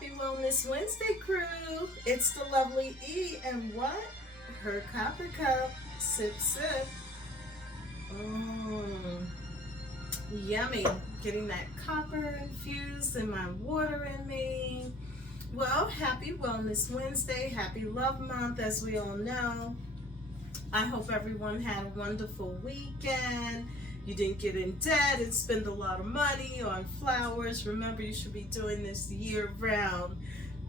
Happy Wellness Wednesday, crew. It's the lovely E and what? Her copper cup. Sip, sip. Yummy. Getting that copper infused in my water in me. Well, happy Wellness Wednesday. Happy Love Month, as we all know. I hope everyone had a wonderful weekend. You didn't get in debt and spend a lot of money on flowers. Remember, you should be doing this year round.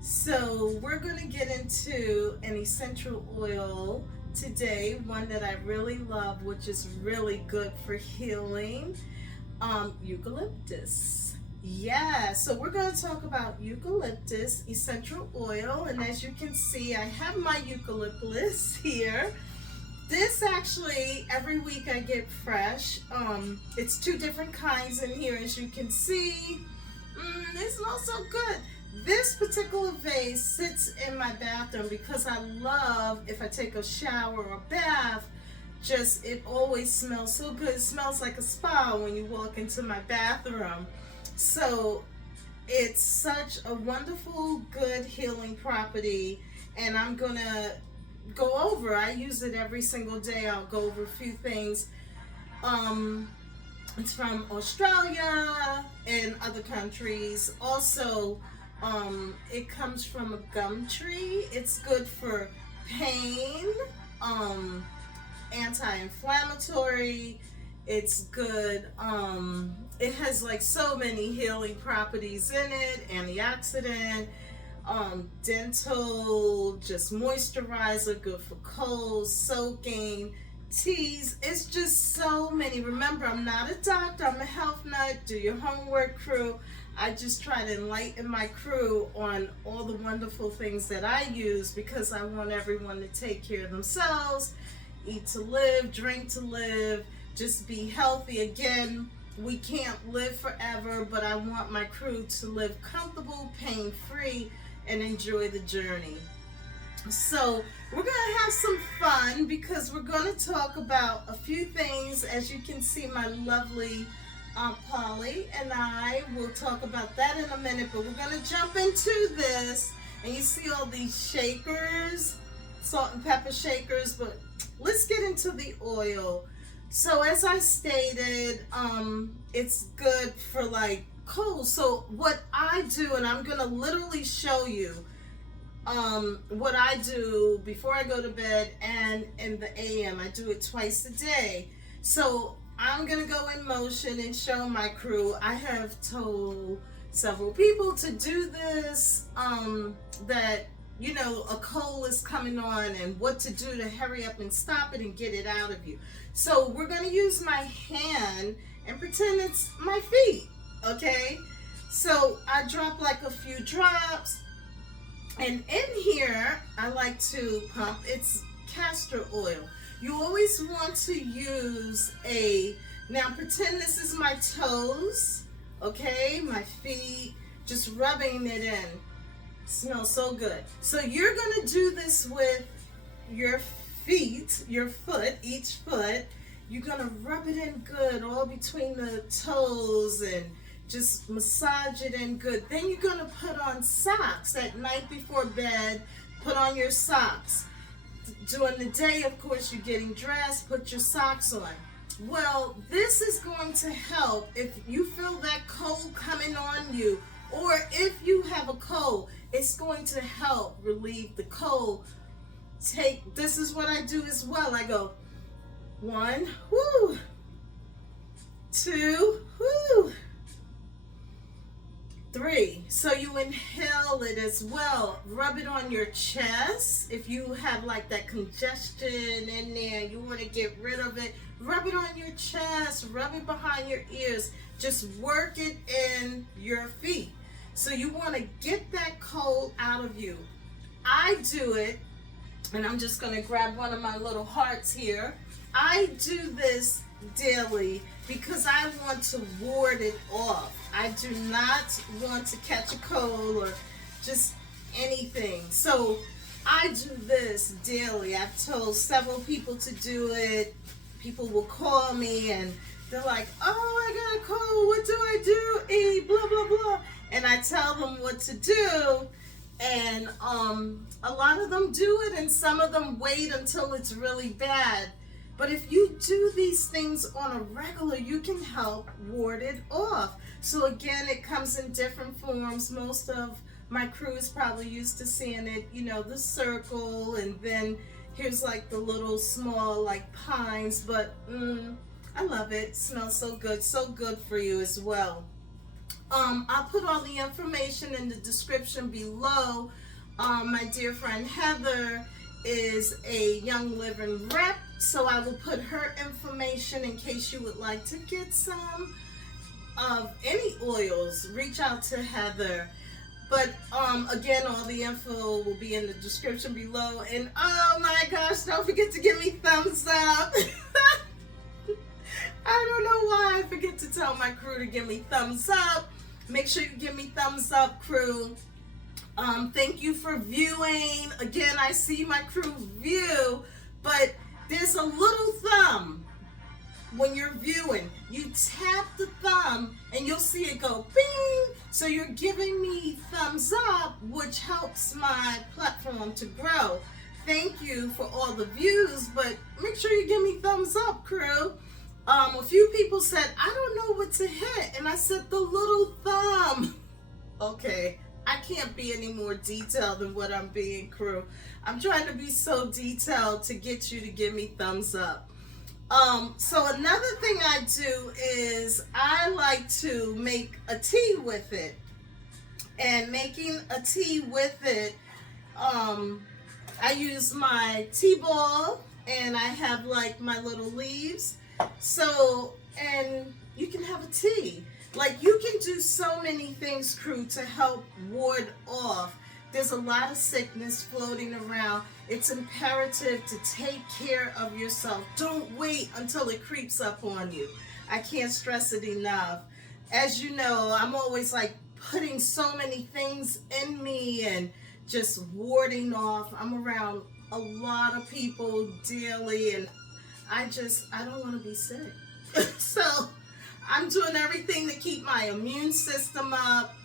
So we're going to get into an essential oil today, one that I really love, which is really good for healing, eucalyptus. Yeah, so we're going to talk about eucalyptus essential oil, and as you can see, I have my eucalyptus here. This actually, every week I get fresh. It's two different kinds in here, as you can see. It smells so good. This particular vase sits in my bathroom because I love, if I take a shower or bath, it always smells so good. It smells like a spa when you walk into my bathroom. So it's such a wonderful, good healing property, and I'm gonna go over. I use it every single day. I'll go over a few things. It's from Australia and other countries. Also, it comes from a gum tree. It's good for pain, anti-inflammatory. It's good. It has like so many healing properties in it. Antioxidant, dental, just moisturizer, good for colds, soaking, teas. It's just so many. Remember, I'm not a doctor, I'm a health nut. Do your homework, crew. I just try to enlighten my crew on all the wonderful things that I use because I want everyone to take care of themselves, eat to live, drink to live, just be healthy. Again, we can't live forever, but I want my crew to live comfortable, pain-free, and enjoy the journey. So we're gonna have some fun because we're gonna talk about a few things. As you can see, my lovely Aunt Polly and I will talk about that in a minute, but we're gonna jump into this. And you see all these shakers, salt and pepper shakers, but let's get into the oil. So as I stated, it's good for like cold. So what I do, and I'm gonna literally show you what I do before I go to bed and in the AM. I do it twice a day. So I'm gonna go in motion and show my crew. I have told several people to do this, that you know, a cold is coming on and what to do to hurry up and stop it and get it out of you. So we're going to use my hand and pretend it's my feet, okay? So I drop like a few drops, and in here I like to pump. It's castor oil. You always want to use now pretend this is my toes, okay? My feet, just rubbing it in. Smells so good. So you're gonna do this with your feet, your foot, each foot. You're gonna rub it in good all between the toes and just massage it in good. Then you're gonna put on socks at night before bed. Put on your socks. During the day, of course, you're getting dressed, put your socks on. Well, this is going to help if you feel that cold coming on you, or if you have a cold. It's going to help relieve the cold. This is what I do as well. I go 1, whoo, 2, whoo, 3. So you inhale it as well. Rub it on your chest. If you have like that congestion in there, you want to get rid of it, rub it on your chest, rub it behind your ears. Just work it in your feet. So you want to get that cold out of you. I do it, and I'm just going to grab one of my little hearts here. I do this daily because I want to ward it off. I do not want to catch a cold or just anything. So I do this daily. I've told several people to do it. People will call me and they're like, oh, I got a cold. What do I do? Blah, blah, blah. and I tell them what to do, and a lot of them do it, and some of them wait until it's really bad. But if you do these things on a regular, you can help ward it off. So again, it comes in different forms. Most of my crew is probably used to seeing it, you know, the circle, and then here's like the little small like pines, but I love it. It smells so good for you as well. I'll put all the information in the description below. My dear friend Heather is a Young Living rep, so I will put her information in case you would like to get some of any oils. Reach out to Heather. But again, all the info will be in the description below. And oh my gosh, don't forget to give me thumbs up. I don't know why I forget to tell my crew to give me thumbs up. Make sure you give me thumbs up, crew. Thank you for viewing. Again, I see my crew view, but there's a little thumb when you're viewing. You tap the thumb and you'll see it go bing. So you're giving me thumbs up, which helps my platform to grow. Thank you for all the views, but make sure you give me thumbs up, crew. A few people said, I don't know what to hit. And I said, the little thumb. Okay, I can't be any more detailed than what I'm being, crew. I'm trying to be so detailed to get you to give me thumbs up. So another thing I do is I like to make a tea with it. And making a tea with it, I use my tea ball and I have like my little leaves. So, and you can have a tea. Like, you can do so many things, crew, to help ward off. There's a lot of sickness floating around. It's imperative to take care of yourself. Don't wait until it creeps up on you. I can't stress it enough. As you know, I'm always like putting so many things in me and just warding off. I'm around a lot of people daily, and I don't want to be sick. So I'm doing everything to keep my immune system up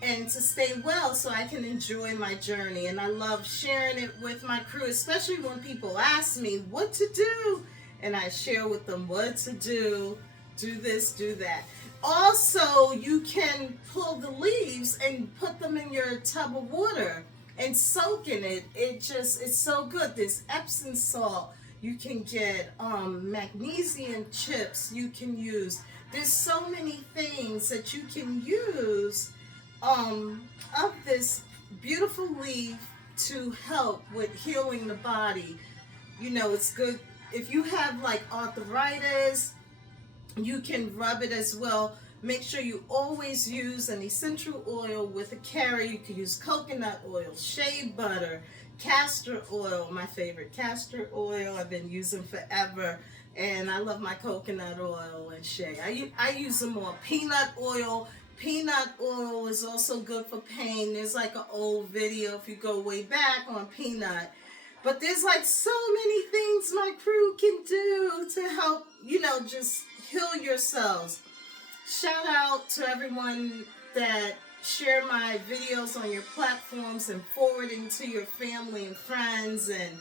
and to stay well so I can enjoy my journey. And I love sharing it with my crew, especially when people ask me what to do. And I share with them what to do this, do that. Also, you can pull the leaves and put them in your tub of water and soak in it. It's so good. There's Epsom salt. You can get magnesium chips you can use. There's so many things that you can use of this beautiful leaf to help with healing the body. You know, it's good if you have like arthritis, you can rub it as well. Make sure you always use an essential oil with a carrier. You can use coconut oil, shea butter, castor oil, my favorite castor oil I've been using forever, and I love my coconut oil and shea. I use them all. Peanut oil is also good for pain. There's like an old video if you go way back on peanut, but there's like so many things my crew can do to help, you know, just heal yourselves. Shout out to everyone that share my videos on your platforms and forwarding to your family and friends. And,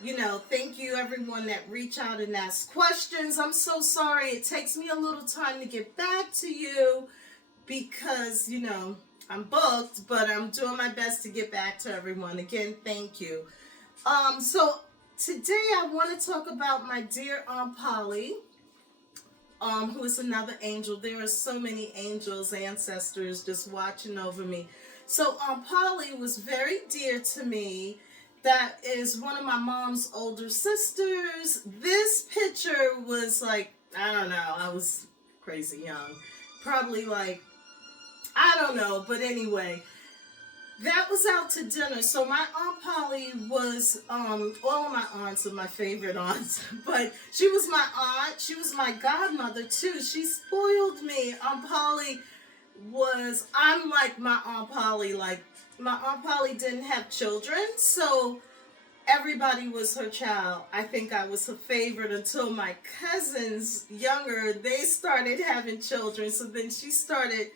you know, thank you everyone that reach out and ask questions. I'm so sorry it takes me a little time to get back to you because, you know, I'm booked, but I'm doing my best to get back to everyone. Again, thank you. So today I want to talk about my dear Aunt Polly, who is another angel. There are so many angels, ancestors just watching over me. So Polly was very dear to me. That is one of my mom's older sisters. This picture was like, I don't know, I was crazy young. Probably like, I don't know, but anyway, that was out to dinner. So my Aunt Polly was, all of my aunts are my favorite aunts, but she was my aunt. She was my godmother too. She spoiled me. Aunt Polly I'm like my Aunt Polly. Like, my Aunt Polly didn't have children, so everybody was her child. I think I was her favorite until my cousins, younger, they started having children. So then she started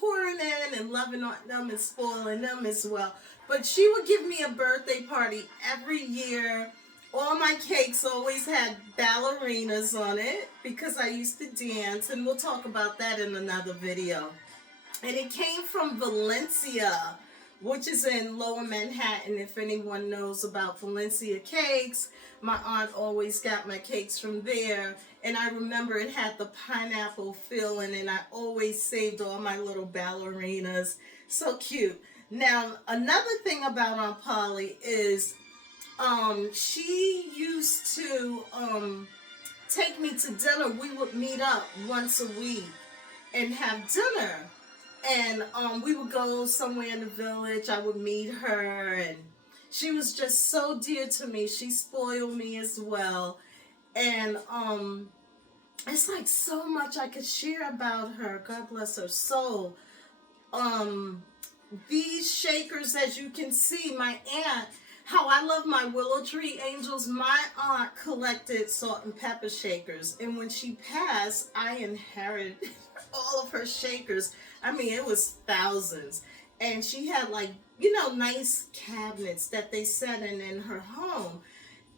pouring in and loving on them and spoiling them as well. But she would give me a birthday party every year. All my cakes always had ballerinas on it because I used to dance, and we'll talk about that in another video. And it came from Valencia, which is in Lower Manhattan. If anyone knows about Valencia cakes, my aunt always got my cakes from there. And I remember it had the pineapple filling, and I always saved all my little ballerinas. So cute. Now, another thing about Aunt Polly is she used to take me to dinner. We would meet up once a week and have dinner. And we would go somewhere in the village. I would meet her, and she was just so dear to me. She spoiled me as well. And it's like so much I could share about her. God bless her soul. These shakers, as you can see, my aunt, how I love my willow tree angels, my aunt collected salt and pepper shakers. And when she passed, I inherited all of her shakers. I mean, it was thousands. And she had like, nice cabinets that they set in her home.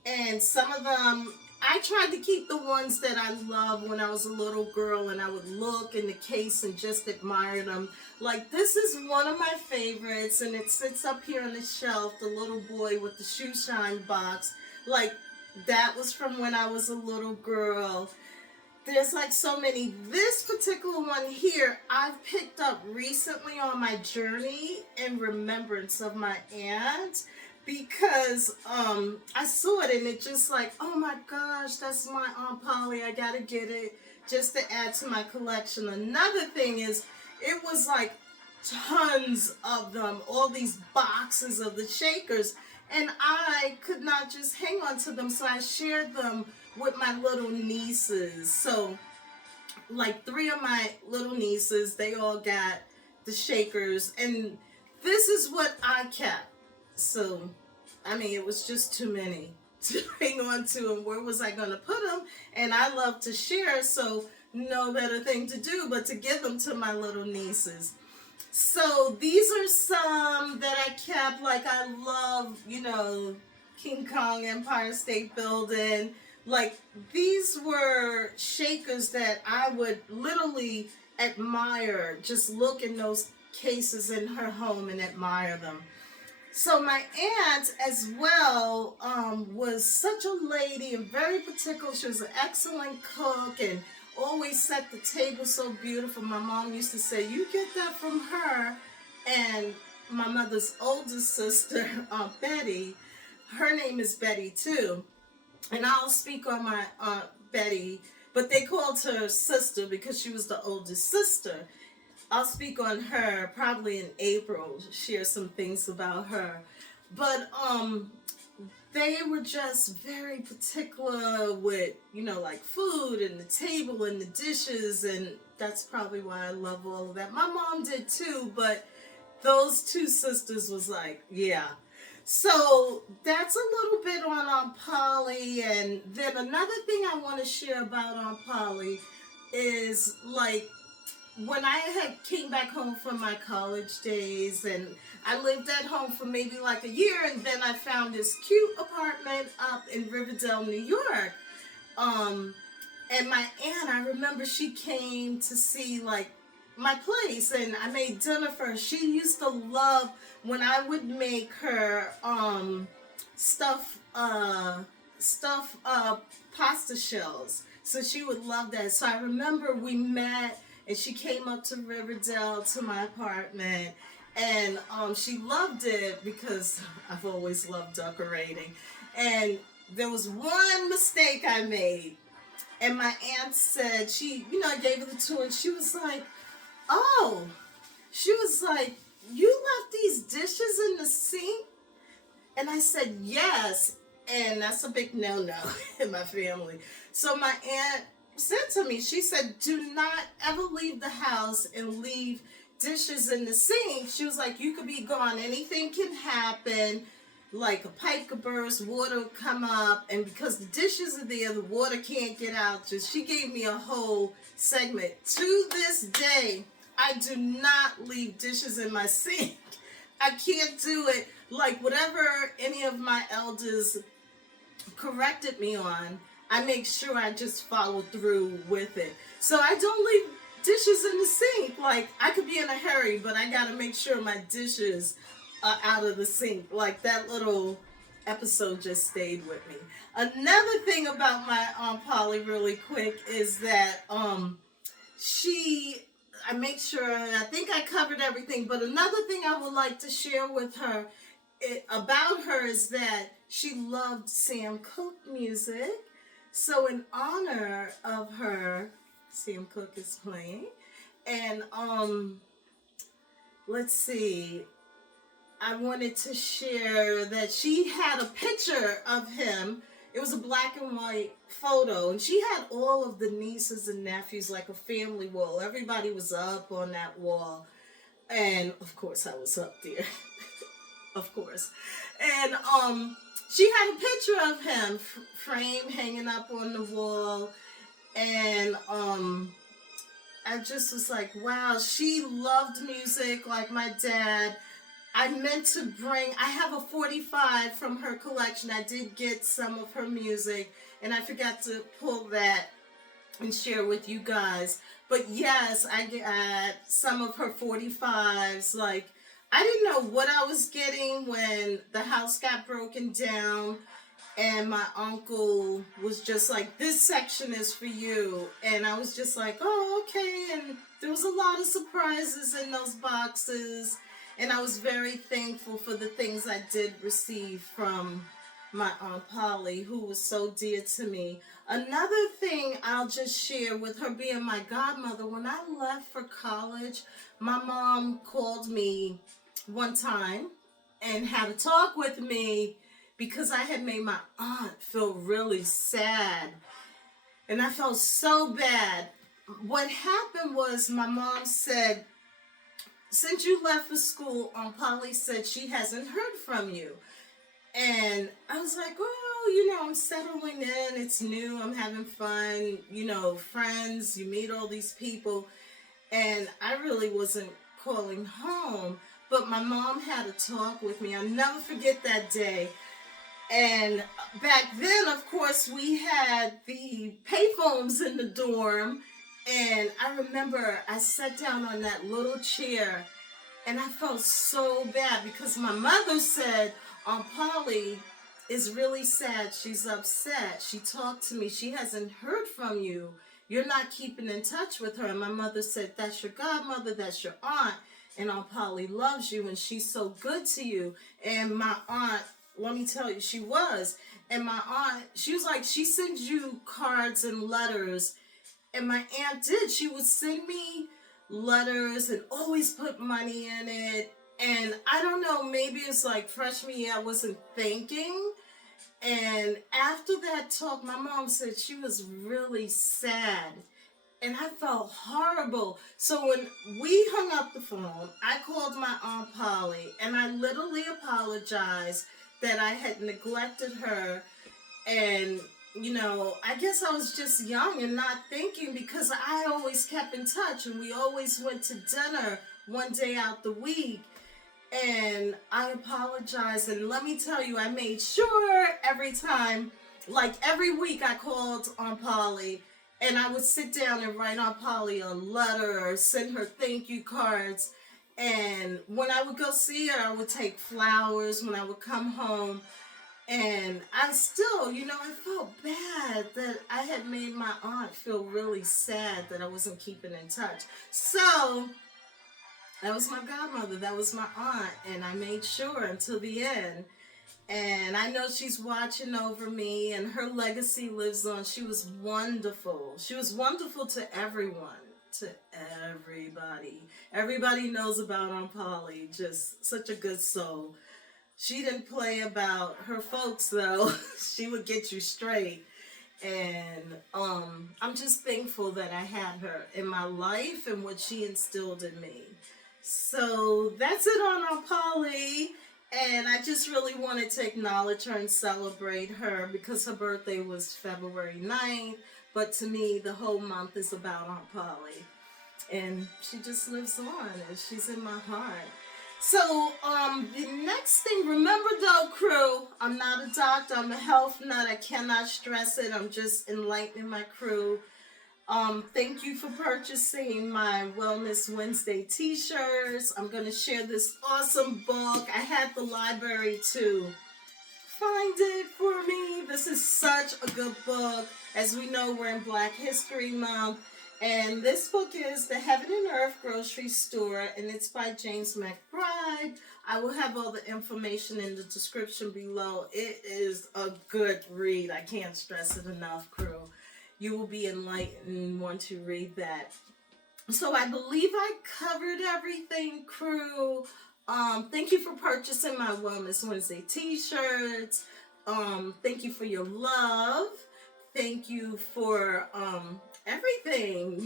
And some of them, I tried to keep the ones that I loved when I was a little girl, and I would look in the case and just admire them. Like, this is one of my favorites, and it sits up here on the shelf, the little boy with the shoe shine box. Like, that was from when I was a little girl. There's like so many. This particular one here, I've picked up recently on my journey in remembrance of my aunt, because I saw it and it just like, oh my gosh, that's my Aunt Polly. I gotta get it just to add to my collection. Another thing is, it was like tons of them, all these boxes of the shakers, and I could not just hang on to them, so I shared them with my little nieces. So like 3 of my little nieces, they all got the shakers, and this is what I kept. So, I mean, it was just too many to hang on to, and where was I going to put them? And I love to share, so no better thing to do but to give them to my little nieces. So these are some that I kept. Like, I love, King Kong Empire State Building. Like, these were shakers that I would literally admire, just look in those cases in her home and admire them. So my aunt as well was such a lady and very particular. She was an excellent cook and always set the table so beautiful. My mom used to say, you get that from her. And my mother's oldest sister, Aunt Betty, her name is Betty too. And I'll speak on my Aunt Betty, but they called her sister because she was the oldest sister. I'll speak on her probably in April, share some things about her. But they were just very particular with, like food and the table and the dishes, and that's probably why I love all of that. My mom did too, but those 2 sisters was like, yeah. So that's a little bit on Aunt Polly. And then another thing I want to share about Aunt Polly is, like, when I came back home from my college days, and I lived at home for maybe like a year, and then I found this cute apartment up in Riverdale, New York. And my aunt, I remember she came to see like my place, and I made dinner for her. She used to love when I would make her stuff pasta shells. So she would love that. So I remember we met, and she came up to Riverdale to my apartment, and she loved it because I've always loved decorating. And there was one mistake I made, and my aunt said, I gave her the tour, and she was like, you left these dishes in the sink? And I said, yes, and that's a big no-no in my family. So my aunt said to me, she said, do not ever leave the house and leave dishes in the sink. She was like, you could be gone, anything can happen, like a pipe could burst, water would come up, and because the dishes are there, the water can't get out. She gave me a whole segment. To this day, I do not leave dishes in my sink. I can't do it. Like whatever any of my elders corrected me on, I make sure I just follow through with it. So I don't leave dishes in the sink. Like I could be in a hurry, but I gotta make sure my dishes are out of the sink. Like that little episode just stayed with me. Another thing about my Aunt Polly really quick is that she I make sure, I think I covered everything, but another thing I would like to share with her about her is that she loved Sam Cooke music. So in honor of her, Sam Cooke is playing. And let's see, I wanted to share that she had a picture of him. It was a black and white photo, and she had all of the nieces and nephews, like a family wall. Everybody was up on that wall, and of course I was up there. Of course. And she had a picture of him frame hanging up on the wall, and I just was like, wow, she loved music like my dad. I meant to bring, I have a 45 from her collection. I did get some of her music, and I forgot to pull that and share with you guys. But yes, I got some of her 45s. Like, I didn't know what I was getting when the house got broken down, and my uncle was just like, this section is for you. And I was just like, oh, okay. And there was a lot of surprises in those boxes. And I was very thankful for the things I did receive from my Aunt Polly, who was so dear to me. Another thing I'll just share with her being my godmother, when I left for college, my mom called me one time and had a talk with me because I had made my aunt feel really sad. And I felt so bad. What happened was my mom said, since you left for school, Aunt Polly said she hasn't heard from you. And I was like, well, I'm settling in. It's new. I'm having fun. Friends. You meet all these people. And I really wasn't calling home. But my mom had a talk with me. I'll never forget that day. And back then, of course, we had the payphones in the dorm. And I remember I sat down on that little chair and I felt so bad because my mother said, Aunt Polly is really sad. She's upset. She talked to me. She hasn't heard from you. You're not keeping in touch with her. And my mother said, that's your godmother. That's your aunt. And Aunt Polly loves you and she's so good to you. And my aunt, let me tell you, she was. And my aunt, she was like, she sends you cards and letters. And my aunt did. She would send me letters and always put money in it. And I don't know, maybe it's like freshman year I wasn't thinking. And after that talk, my mom said she was really sad. And I felt horrible. So when we hung up the phone, I called my Aunt Polly and I literally apologized that I had neglected her. And I guess I was just young and not thinking because I always kept in touch and we always went to dinner one day out the week. And I apologized. And let me tell you, I made sure every time, like every week I called Aunt Polly and I would sit down and write Aunt Polly a letter or send her thank you cards. And when I would go see her, I would take flowers when I would come home. And I still, I felt bad that I had made my aunt feel really sad that I wasn't keeping in touch. So that was my godmother. That was my aunt. And I made sure until the end. And I know she's watching over me and her legacy lives on. She was wonderful. She was wonderful to everyone, to everybody. Everybody knows about Aunt Polly. Just such a good soul. She didn't play about her folks, though. She would get you straight. And I'm just thankful that I had her in my life and what she instilled in me. So that's it on Aunt Polly. And I just really wanted to acknowledge her and celebrate her because her birthday was February 9th. But to me, the whole month is about Aunt Polly. and she just lives on, and she's in my heart. So, the next thing, remember though, crew, I'm not a doctor, I'm a health nut. I cannot stress it. I'm just enlightening my crew. Thank you for purchasing my Wellness Wednesday t-shirts. I'm going to share this awesome book. I had the library to find it for me. This is such a good book. As we know, we're in Black History Month. And this book is The Heaven and Earth Grocery Store, and it's by James McBride. I will have all the information in the description below. It is a good read. I can't stress it enough, crew. You will be enlightened and want to read that. So I believe I covered everything, crew. Thank you for purchasing my Wellness Wednesday t-shirts. Thank you for your love. Thank you for everything.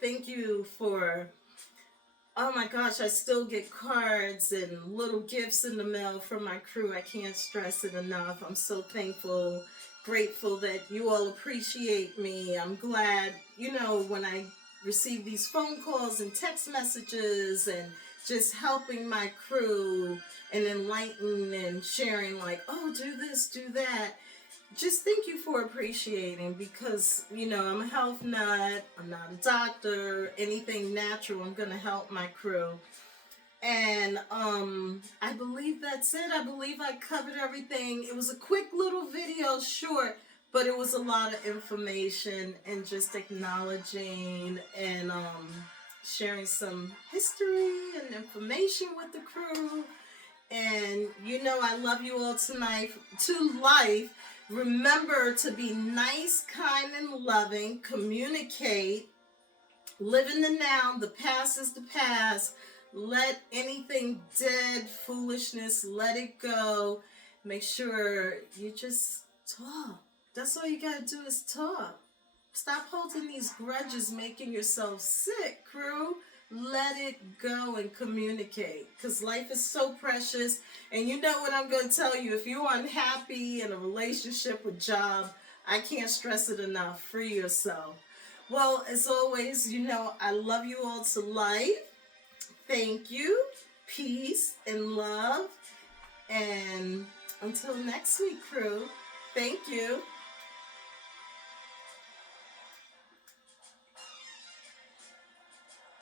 Thank you for, oh my gosh, I still get cards and little gifts in the mail from my crew. I can't stress it enough. I'm so thankful, grateful that you all appreciate me. I'm glad, when I receive these phone calls and text messages and just helping my crew and enlightening and sharing, like, oh, do this, do that. Just thank you for appreciating, because, I'm a health nut. I'm not a doctor. Anything natural, I'm going to help my crew. And I believe that's it. I believe I covered everything. It was a quick little video, short, but it was a lot of information and just acknowledging and sharing some history and information with the crew. And I love you all tonight to life. Remember to be nice, kind, and loving. Communicate. Live in the now. The past is the past. Let anything dead, foolishness, let it go. Make sure you just talk. That's all you gotta do is talk. Stop holding these grudges, making yourself sick, crew. Let it go and communicate, because life is so precious. And you know what I'm going to tell you, if you're unhappy in a relationship or job, I can't stress it enough. Free yourself. Well, as always, I love you all to life. Thank you. Peace and love. And until next week, crew, thank you.